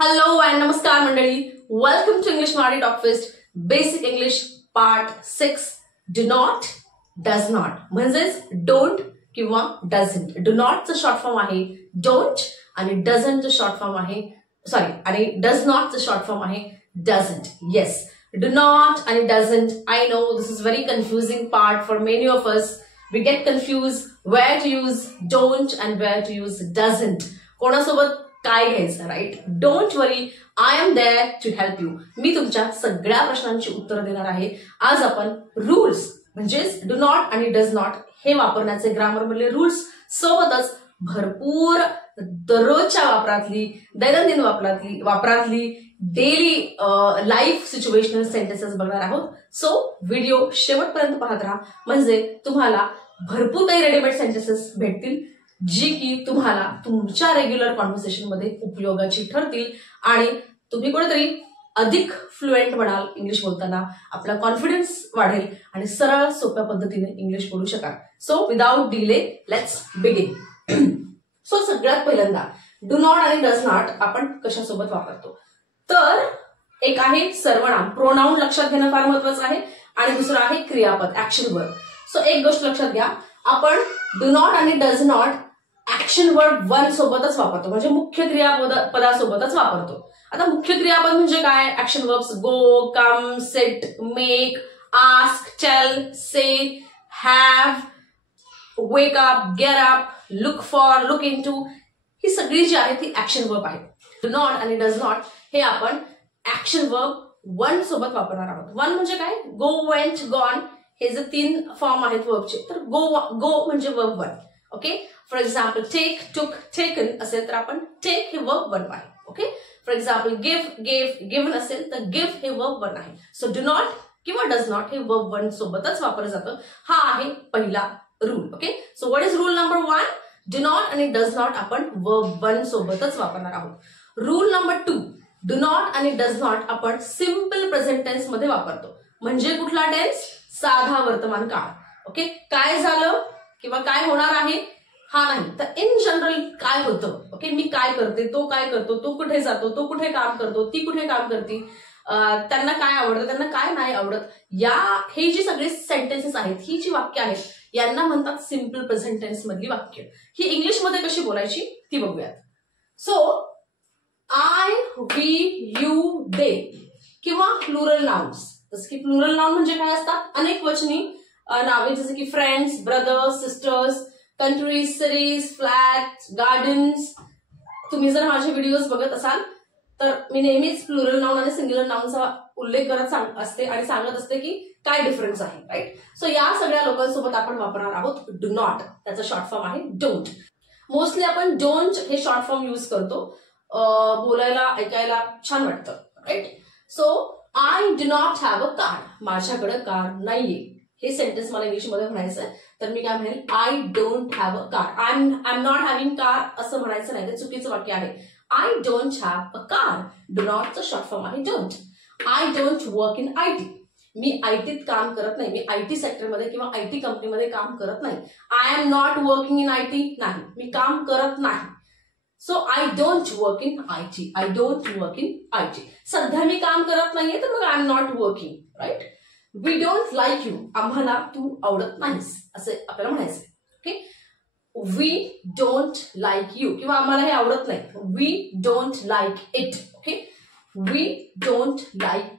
Hello and नमस्कार मंडळी. Welcome to English Marathi talk fest basic English part 6. Do not, does not म्हणजेच don't किंवा doesn't. Do नॉटचं short form आहे don't आणि डझंटचं शॉर्ट फॉर्म आहे आणि डज नॉटचं शॉर्ट फॉर्म आहे डझंट. येस, डू नॉट आणि doesn't. I know this is very confusing part for many of us. We get confused where to use don't and where to use doesn't. कोणासोबत काय घ्यायचं, right? Don't worry, I am there to help you. मी तुमच्या सगळ्या प्रश्नांची उत्तरं देणार आहे. आज आपण रूल्स म्हणजेच डू नॉट आणि डज नॉट हे वापरण्याचे ग्रामर मधले रूल्स सोबतच भरपूर दररोजच्या वापरातली, दैनंदिन वापरातली डेली लाईफ सिच्युएशनल सेंटेन्सेस बघणार आहोत. सो व्हिडिओ शेवटपर्यंत पाहत राहा, म्हणजे तुम्हाला भरपूर काही रेडीमेड सेंटेन्सेस भेटतील जी की तुम्हाला तुमच्या रेग्युलर कॉन्व्हर्सेशन मध्ये उपयोगाची ठरतील आणि तुम्ही कुठेतरी अधिक फ्लुएंट बनाल इंग्लिश बोलताना. आपला कॉन्फिडन्स वाढेल आणि सरळ सोप्या पद्धतीने इंग्लिश बोलू शकाल. So without delay let's begin. So सगळ्यात पहिल्यांदा डू नॉट आणि डज नॉट आपण कशासोबत वापरतो, तर एक आहे सर्वनाम, प्रोनाउन लक्षात घेणं फार महत्वाचं आहे आणि दुसरं आहे क्रियापद, ऍक्शन वर्ब. सो एक गोष्ट लक्षात घ्या, आपण डू नॉट आणि does not action verb one सोबतच वापरतो, म्हणजे मुख्य क्रियापदासोबतच वापरतो. आता मुख्य क्रियापद म्हणजे काय? Action verbs go, come, sit, make, ask, tell, say, have, wake up, get up, look for, look into, ही सगळी जी आहे ती ऍक्शन वर्ब आहे. डू नॉट आणि डज नॉट हे आपण ऍक्शन वर्ब वन सोबत वापरणार आहोत. वन म्हणजे काय? गो, वेंट, गॉन, हे जे तीन फॉर्म आहेत वर्बचे, तर गो म्हणजे verb one. Okay, for example take, took, taken असेल तर आपण टेक हे वर्ब वन आहे. Okay, for example give, gave, given असेल तर गिव्ह हे वर्ब वन आहे. सो डू नॉट किंवा डज नॉट हे वर्ब वन सोबतच वापरलं जातं. हा आहे पहिला rule. Okay, so what is rule number 1? Do not आणि डज नॉट आपण वर्ब वन सोबतच वापरणार आहोत. रूल नंबर 2, डू नॉट आणि डज नॉट आपण सिम्पल प्रेझेंट टेन्स मध्ये वापरतो. म्हणजे कुठला टेन्स? साधा वर्तमान काळ. ओके, काय झालं किंवा काय होणार आहे हा नाही, तर इन जनरल काय होतं. ओके, मी काय करते, तो काय करतो, तो कुठे जातो, तो कुठे काम करतो, ती कुठे काम करते, त्यांना काय आवडतं, त्यांना काय नाही आवडत, हे जी सगळी सेंटेन्सेस आहेत, ही जी वाक्य आहेत, यांना म्हणतात सिम्पल प्रेझेंट टेन्स मधली वाक्य. ही इंग्लिशमध्ये कशी बोलायची ती बघूयात. सो आय, वी, यू, दे किंवा प्लुरल नाउन्स. जसं की प्लुरल नाउन म्हणजे काय असतात? अनेक वचनी नावे, जसे की friends, brothers, sisters, countries, cities, flats, gardens. तुम्ही जर माझे व्हिडिओज बघत असाल तर मी नेहमीच प्लुरल नाउन आणि सिंग्युलर नाउनचा उल्लेख करत असते आणि सांगत असते की काय डिफरन्स आहे, राईट? सो या सगळ्या लोकांसोबत आपण वापरणार आहोत डू नॉट. त्याचा शॉर्ट फॉर्म आहे डोंट. मोस्टली आपण डोंट हे शॉर्ट फॉर्म युज करतो, बोलायला ऐकायला छान वाटतं, right? So I do not have a car, माझ्याकडे कार नाहीये. हे सेंटेन्स मला इंग्लिशमध्ये म्हणायचं आहे, तर मी काय म्हणेल? I don't have a car. I am not having car असं म्हणायचं नाही, ते चुकीचं वाक्य आहे. I don't have a car. Do नॉटचं शॉर्ट फॉर्म आहे don't. I don't work in IT, मी आयटीत काम करत नाही, मी IT सेक्टरमध्ये किंवा IT कंपनीमध्ये काम करत नाही. I am not working in IT, नाही, मी काम करत नाही. So I don't work in IT. I don't work in IT. सध्या मी काम करत नाहीये, तर मग I am not working, right? We don't like you, आम्हाला तू आवडत नाहीस असे आपल्याला म्हणायचं. Okay, we don't like you किंवा आम्हाला हे आवडत नाही. We don't like it. Okay, we don't like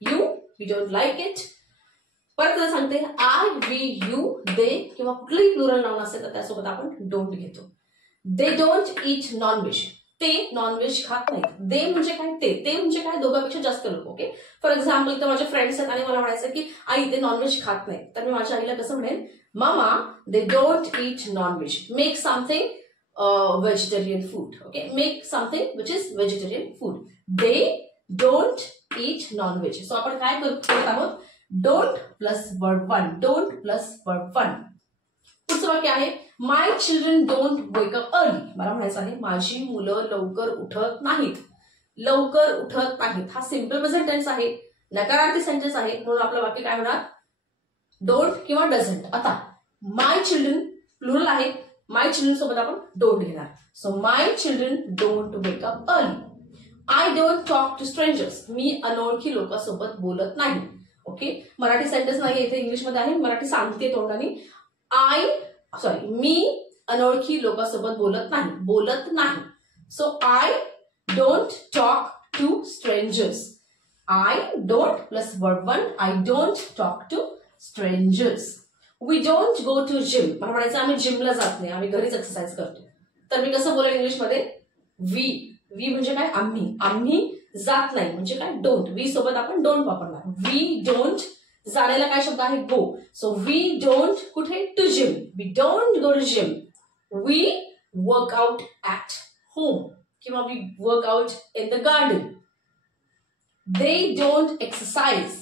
you, we don't like it. परत सांगते, आय, वी, यू, दे किंवा कुठलंही प्लुरल नाउन असेल तर त्यासोबत आपण डोंट घेतो. दे डोंट ईट नॉनव्हेज, ते नॉनव्हेज खात नाहीत. दे म्हणजे काय? ते म्हणजे काय? दोघांपेक्षा जास्त लोक. ओके, फॉर एक्झाम्पल इथं माझे फ्रेंड्स आहेत आणि मला म्हणायचं की आई ते नॉनव्हेज खात नाही, तर मी माझ्या आईला कसं म्हणेन? Mama, they don't eat non veg. Make something vegetarian food. Okay, make something which is vegetarian food. They don't eat non veg. So आपण काय करत आहोत? Don't plus verb one, don't plus verb one. पुढचं वाक्य आहे my children don't wake up early. मला म्हणायचं आहे माझी मुलं लवकर उठत नाहीत. लवकर उठत नाहीत हा सिम्पल प्रेझेंट टेन्स आहे, नकारार्थी सेंटेन्स आहे, म्हणून आपलं वाक्य काय होणार? डोंट किंवा डझंट. आता माय चिल्ड्रन प्लुरल आहे, माय चिल्ड्रन सोबत आपण डोंट घेणार. So my children don't wake up early. I don't talk to strangers. मी अनोळखी लोकांसोबत बोलत नाही. ओके, मराठी सेंटेन्स नाही इथे, इंग्लिशमध्ये आहे, मराठी सांगते तोंडाने. मी अनोळखी लोकांसोबत बोलत नाही. So I don't talk to strangers. I don't plus verb 1, I don't talk to strangers. We don't go to gym. मला म्हणायचं आम्ही जिमला जात नाही, आम्ही घरीच एक्सरसाइज करतो. तर मी कसं बोलेल इंग्लिशमध्ये? वी म्हणजे काय? आम्ही जात नाही म्हणजे काय? डोंट. वी सोबत आपण डोंट वापरणार. We don't. जाण्याला काय शब्द आहे? गो. सो वी डोंट कुठे? To gym. We don't go to gym. We work out at home किंवा we work out in the garden. They don't exercise.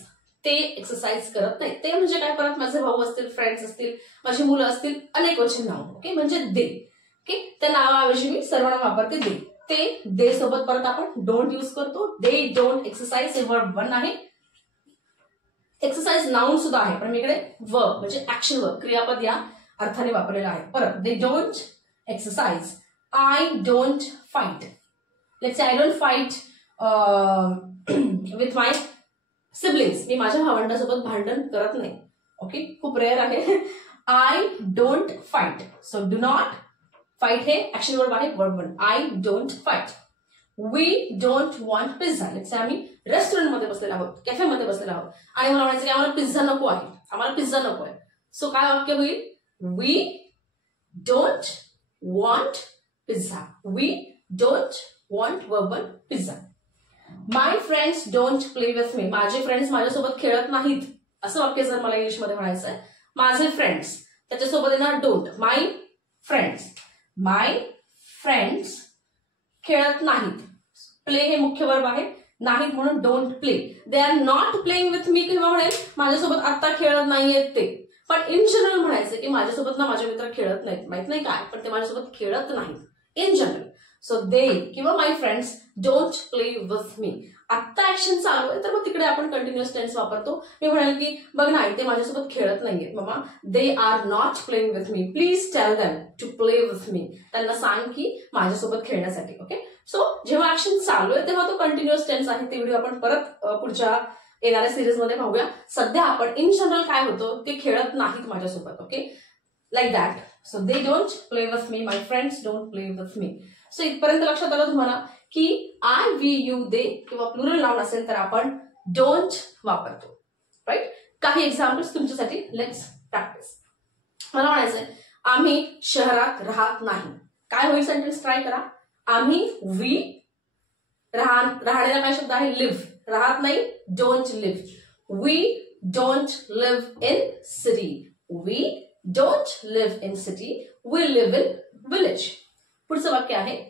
ते एक्सरसाइज करत नाही. ते म्हणजे काय? परत माझे भाऊ असतील, फ्रेंड्स असतील, माझी मुलं असतील, अनेक वचन नाव. ओके, म्हणजे दे. ओके, त्या नावाऐवजी मी सर्वनाम वापरते दे. ते दे सोबत परत आपण डोंट यूज करतो. दे डोंट एक्सरसाइज हे वर्ब 1 आहे. एक्सरसाइज नाउन सुद्धा आहे, पण मी इकडे वर्ब म्हणजे ऍक्शन वर्ब, क्रियापद या अर्थाने वापरलेला आहे. परत they don't exercise. I don't fight. Let's say I don't fight with my siblings. मी माझ्या भावंडासोबत भांडण करत नाही. ओके, खूप रेअर आहे. I don't fight. So do not. Fight हे ऍक्शन वर्ब आहे, verb 1. I don't fight. We don't want pizza. Let's say आम्ही रेस्टॉरंटमध्ये बसलेलो आहोत, कॅफेमध्ये बसलेलो आहोत आणि मला म्हणायचं की आम्हाला पिझ्झा नको आहे, आम्हाला पिझ्झा नको आहे. सो काय वाक्य होईल? We don't want pizza. We don't want verb 1 pizza. My friends don't play with me. माझे फ्रेंड्स माझ्यासोबत खेळत नाहीत. असं वाक्य जर मला इंग्लिशमध्ये म्हणायचं आहे, माझे फ्रेंड्स त्याच्यासोबत येणार डोंट. माय फ्रेंड्स खेळत नाहीत. प्ले हे मुख्य वर्ब आहे, नाहीत म्हणून don't play. They are not playing with मी किंवा म्हणेल माझ्यासोबत आता खेळत नाहीयेत ते. पण इन जनरल म्हणायचं की माझ्यासोबत ना माझे मित्र खेळत नाहीत, माहित नाही काय, पण ते माझ्यासोबत खेळत नाहीत इन जनरल. सो दे किंवा my friends don't play with me. आत्ता ऍक्शन चालू आहे तर मग तिकडे आपण कंटिन्युअस टेन्स वापरतो. मी म्हणाल की बघ ना ते माझ्यासोबत खेळत नाहीयेत मामा. They are not playing with me. Please tell them to play with me. त्यांना सांग की माझ्यासोबत खेळण्यासाठी. ओके, सो जेव्हा ऍक्शन चालू आहे तेव्हा तो कंटिन्युअस टेन्स आहे. ते व्हिडिओ आपण परत पुढच्या येणाऱ्या सिरीज मध्ये पाहूया. सध्या आपण इन जनरल काय होतं ते खेळत नाहीत माझ्यासोबत. Okay, like that. So they don't play with me. My friends don't play with me. So इथपर्यंत लक्षात आलं तुम्हाला की आय, वी, यू, दे किंवा प्लुरल नाउन असेल तर आपण डोंट वापरतो. राईट. काही एक्झाम्पल्स तुमच्यासाठी. Let's practice. मला म्हणायचंय आम्ही शहरात राहत नाही. काय होईल सेंटेन्स? ट्राय करा. आम्ही वी. राहण्याचा काय शब्द आहे? लिव्ह. राहत नाही, don't live. We don't live in city. We don't live in city. We live in village. पुढचं वाक्य आहे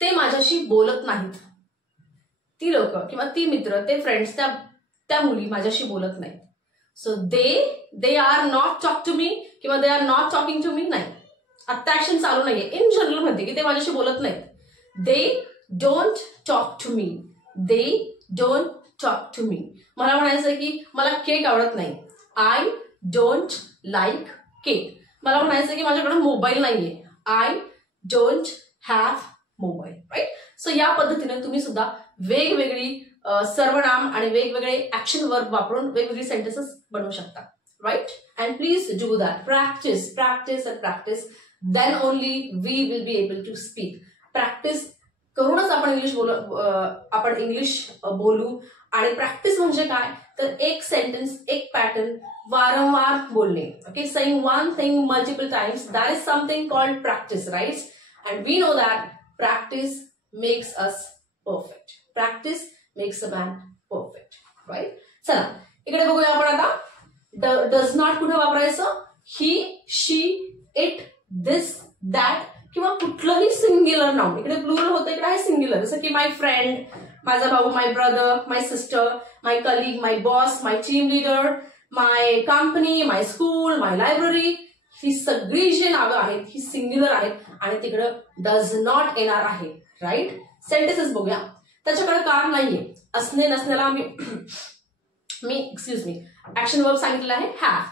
ते माझ्याशी बोलत नाहीत. ती लोक किंवा ती मित्र, ते फ्रेंड्स, त्या मुली माझ्याशी बोलत नाहीत. So they are not talk to me किंवा they are not talking to me. नाही, आत्ता ऍक्शन चालू नाहीये. इन जनरल म्हणते की ते माझ्याशी बोलत नाहीत. They don't talk to me. They don't talk to me. मला म्हणायचं की मला केक आवडत नाही. I don't like cake. मला म्हणायचं की माझ्याकडे मोबाईल नाहीये. I don't have mobile. Right. So या पद्धतीने तुम्ही सुद्धा वेगवेगळी सर्वनाम आणि वेगवेगळे ऍक्शन वर्ब वापरून वेगवेगळी सेंटेन्सेस बनवू शकता. Right. And please do that. Practice practice and practice. Then only we will be able to speak. Practice करूनच आपण इंग्लिश बोलू. आणि प्रॅक्टिस म्हणजे काय तर एक सेंटेन्स, एक पॅटर्न वारंवार बोलणे. Okay, saying one thing multiple times, that is something called practice. Right. And we know that practice makes us perfect. Practice makes a man perfect. Right? चला इकडे बघूया आपण आता. डज नॉट कुठे वापरायचं? ही, शी, इट, दिस, दॅट किंवा कुठलंही singular noun. इकडे प्लुरल होतं, इकडे आहे सिंग्युलर. जसं की माय फ्रेंड, माझा भाऊ, माय ब्रदर, माय सिस्टर, माय कलिग, माय बॉस, माय टीम लीडर, माय कंपनी, माय स्कूल, माय लायब्ररी. ही सगळी जी नावं आहेत ही सिंग्युलर आहेत आणि तिकडं डज नॉट येणार आहे. राईट. सेंटेन्सेस बघूया. त्याच्याकडे कार नाहीये. असणे नसण्याला मी एक्सक्यूज मी ऍक्शन वर्ब सांगितलेलं आहे हॅव.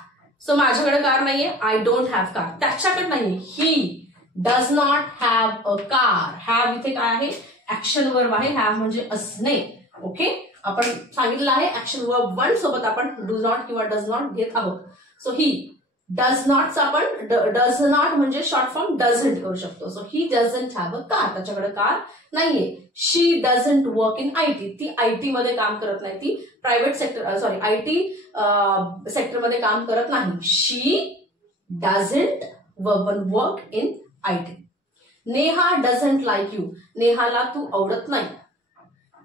सो माझ्याकडे कार नाहीये. I don't have car. त्याच्याकडे नाहीये. He does not have a car. Have इथे काय आहे? ऍक्शन वर्ब आहे, हॅव म्हणजे असणे. ओके, आपण सांगितलं आहे ऍक्शन वर्ब 1 सोबत आपण डू नॉट किंवा डज नॉट घेत आहोत. सो ही डज नॉटचा आपण डज नॉट म्हणजे शॉर्ट फॉर्म डझंट करू शकतो. So he doesn't have a car, त्याच्याकडे कार नाहीये. शी डझंट वर्क इन आयटी, ती आयटी मध्ये काम करत नाही, ती प्रायव्हेट सेक्टर सॉरी आयटी सेक्टरमध्ये काम करत नाही. She doesn't work in IT. Neha doesn't like you, नेहाला तू आवडत नाही.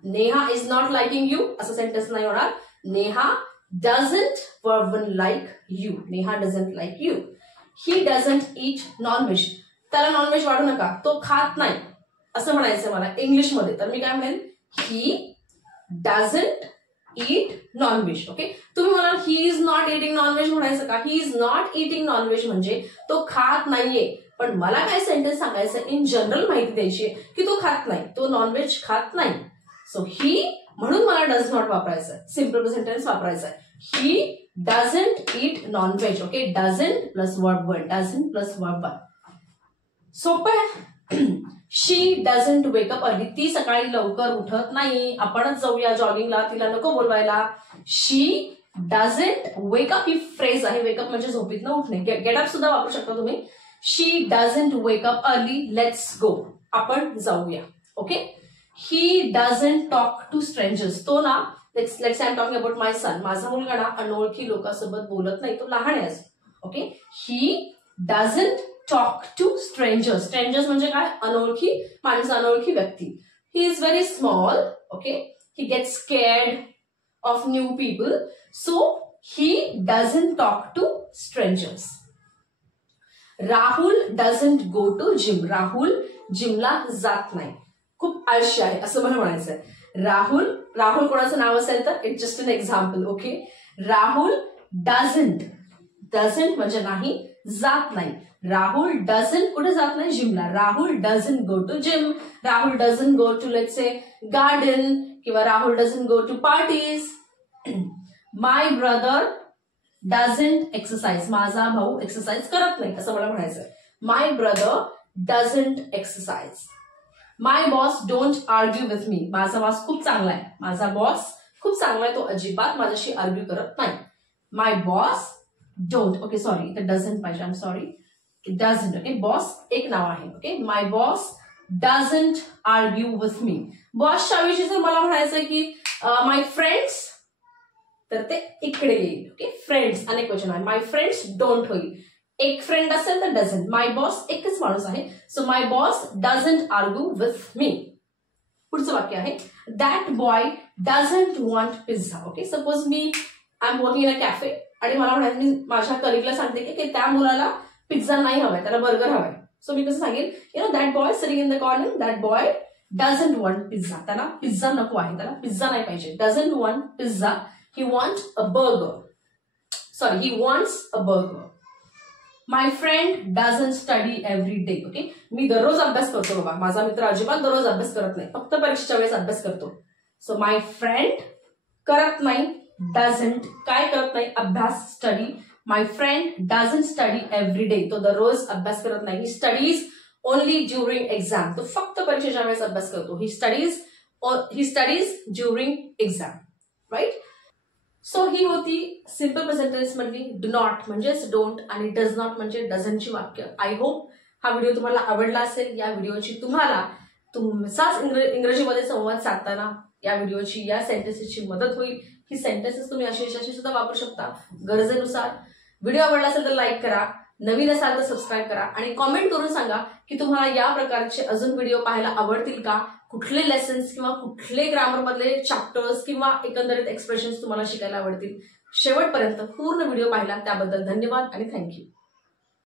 Neha is not liking you असं सेंटेन्स नाही होणार. Neha doesn't verb 1 like you, Neha doesn't like you. He doesn't eat non veg, त्याला नॉनव्हेज वाढू नका, तो खात नाही असं म्हणायचं मला इंग्लिशमध्ये. तर मी काय म्हणेन, he doesn't eat nonveg. Okay, तुम्ही म्हणाल he is not eating nonveg म्हणायचं का? He is not eating nonveg म्हणजे तो खात नाहीये. पण मला काय सेंटेन्स सांगायचं, इन जनरल माहिती द्यायची की तो खात नाही, तो नॉनव्हेज खात नाही. सो ही म्हणून मला डज नॉट वापरायचं, सिम्पल सेंटेन्स वापरायचं आहे. He doesn't eat nonveg. Okay, doesn't plus verb 1, doesn't plus verb 1. सोपं आहे. शी डझंट वेकअप अर्ली, ती सकाळी लवकर उठत नाही. आपणच जाऊया जॉगिंगला, तिला नको बोलवायला. शी डझंट वेकअप ही फ्रेज आहे, वेकअप म्हणजे झोपीतनं उठणे. गेटअप सुद्धा वापरू शकता तुम्ही. She doesn't wake up early, let's go, आपण जाऊया. Okay, he doesn't talk to strangers, तो ना let's I am talking about my son, माझा मुलगा ना अनोळखी लोकांसोबत बोलत नाही, तो लहान आहे. Okay, he doesn't talk to strangers, strangers म्हणजे काय, अनोळखी माणसं, अनोळखी व्यक्ती. He is very small. Okay, he gets scared of new people, so he doesn't talk to strangers. Rahul doesn't go to gym, Rahul जिमला जात नाही, खूप आळशी आहे असं मला म्हणायचंय. राहुल कोणाचं नाव असेल तर it's just an example. Okay, Rahul doesn't म्हणजे नाही, जात नाही. राहुल डझंट कुठे जात नाही, जिमला. Rahul doesn't go to gym, Rahul doesn't go to let's say garden, किंवा Rahul doesn't go to parties. My brother doesn't exercise, माझा भाऊ एक्सरसाइज करत नाही असं मला म्हणायचंय. My brother doesn't exercise. My boss don't argue with me, माझा बॉस खूप चांगला आहे, माझा बॉस खूप चांगला आहे, तो अजिबात माझ्याशी आर्ग्यू करत नाही. माय बॉस डोंट, ओके सॉरी इथे डझंट पाहिजे, I am sorry, doesn't. Okay, boss एक नाव आहे. Okay, my boss doesn't argue with मी. बॉसच्या विषयी जर मला म्हणायचंय की माय फ्रेंड्स, तर ते इकडे येईल. ओके, फ्रेंड्स अनेक वचन आहे, माय फ्रेंड्स डोंट होईल. एक फ्रेंड असेल तर डझंट. माय बॉस एकच माणूस आहे, so my boss doesn't argue with मी. पुढचं वाक्य आहे, that boy doesn't want pizza. Okay, suppose me I am working in a cafe आणि मला म्हणायचं, मी माझ्या कलिगला सांगते की त्या मुलाला पिझ्झा नाही हवाय, त्याला बर्गर हवाय. सो मी कसं सांगेल, that boy sitting in the corner, that boy doesn't want pizza, त्याला पिझ्झा नको आहे, त्याला पिझ्झा नाही पाहिजे. Doesn't want pizza, he want a burger, sorry he wants a burger. My friend doesn't study every day. Okay, मी दररोज अभ्यास करतो बाबा, माझा मित्र अजिबात दररोज अभ्यास करत नाही, फक्त परीक्षेच्या वेळेस अभ्यास करतो. सो माय फ्रेंड करत नाही, डझंट काय करत नाही, अभ्यास, study. My friend doesn't study every day, तो दररोज अभ्यास करत नाही. He studies only during exam, तो फक्त परीक्षेच्या वेळेस अभ्यास करतो. He studies during exam, right. So ही होती सिम्पल प्रेझेंट टेन्स मधली डू नॉट म्हणजेच डोंट आणि डज नॉट म्हणजे डझनची वाक्य. आय होप हा व्हिडिओ तुम्हाला आवडला असेल. या व्हिडिओची तुम्हाला तुमचाच इंग्रजीमध्ये संवाद साधताना या व्हिडिओची, या सेंटेन्सेसची मदत होईल. ही सेंटेन्सेस तुम्ही अशी सुद्धा वापरू शकता गरजेनुसार. व्हिडिओ आवडला असेल तर लाईक करा, नवीन असाल तर सबस्क्राईब करा आणि कॉमेंट करून सांगा की तुम्हाला या प्रकारचे अजून व्हिडिओ पाहायला आवडतील का, कुठले लेसन्स किंवा कुठले ग्रामर मधले चॅप्टर्स किंवा एकंदरीत एक्सप्रेशन्स तुम्हाला शिकायला आवडतील. शेवटपर्यंत पूर्ण व्हिडिओ पाहिला त्याबद्दल धन्यवाद आणि थँक्यू.